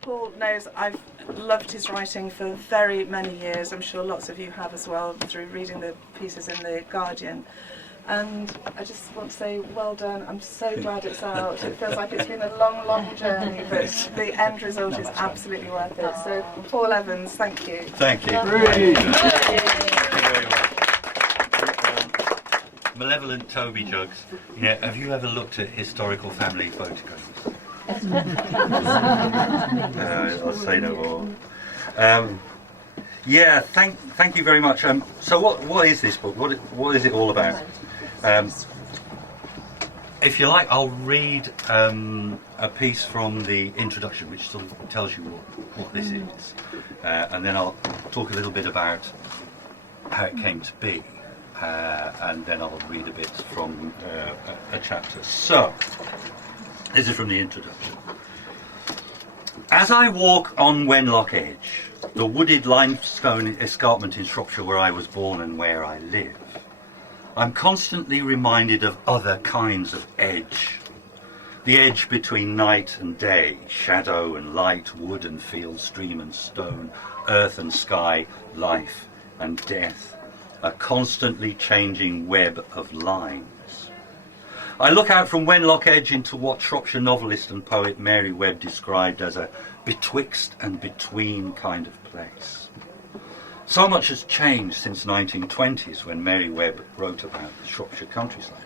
Paul knows I've loved his writing for very many years. I'm sure lots of you have as well through reading the pieces in The Guardian. And I just want to say well done. I'm so glad it's out. It feels like it's been a long, long journey, but the end result is absolutely worth it. So Paul Evans, thank you. Thank you. Malevolent Toby Jugs. Yeah, have you ever looked at historical family photographs? I'll say no more. Yeah, thank you very much. So what is this book? What is it all about? If you like, I'll read a piece from the introduction, which sort of tells you what this is, and then I'll talk a little bit about how it came to be, and then I'll read a bit from a chapter. So, this is from the introduction. As I walk on Wenlock Edge, the wooded limestone escarpment in Shropshire where I was born and where I live, I'm constantly reminded of other kinds of edge. The edge between night and day, shadow and light, wood and field, stream and stone, earth and sky, life and death, a constantly changing web of lines. I look out from Wenlock Edge into what Shropshire novelist and poet Mary Webb described as a betwixt and between kind of place. So much has changed since 1920s when Mary Webb wrote about the Shropshire countryside.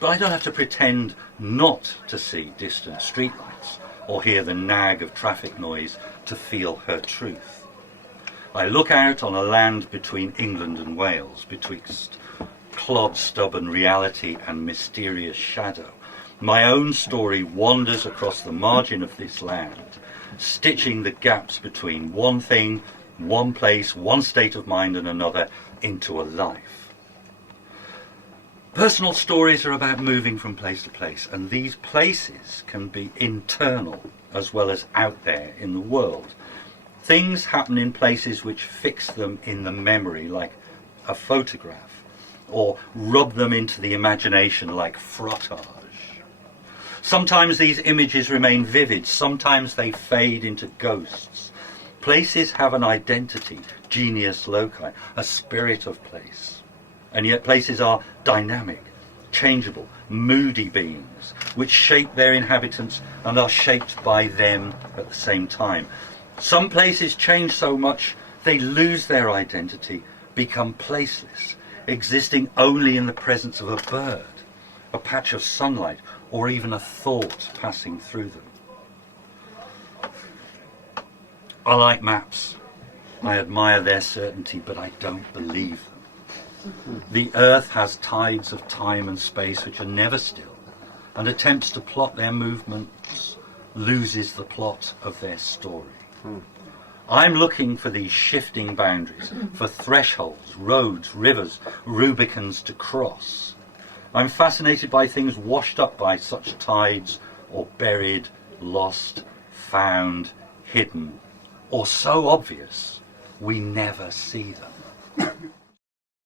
But I don't have to pretend not to see distant streetlights or hear the nag of traffic noise to feel her truth. I look out on a land between England and Wales, betwixt clod-stubborn reality and mysterious shadow. My own story wanders across the margin of this land, stitching the gaps between one thing, one place, one state of mind and another into a life. Personal stories are about moving from place to place, and these places can be internal as well as out there in the world. Things happen in places which fix them in the memory like a photograph, or rub them into the imagination like frottage. Sometimes these images remain vivid, sometimes they fade into ghosts. Places have an identity, genius loci, a spirit of place. And yet places are dynamic, changeable, moody beings, which shape their inhabitants and are shaped by them at the same time. Some places change so much they lose their identity, become placeless, existing only in the presence of a bird, a patch of sunlight, or even a thought passing through them. I like maps. I admire their certainty, but I don't believe them. The earth has tides of time and space which are never still, and attempts to plot their movements loses the plot of their story. I'm looking for these shifting boundaries, for thresholds, roads, rivers, Rubicons to cross. I'm fascinated by things washed up by such tides, or buried, lost, found, hidden, or so obvious we never see them.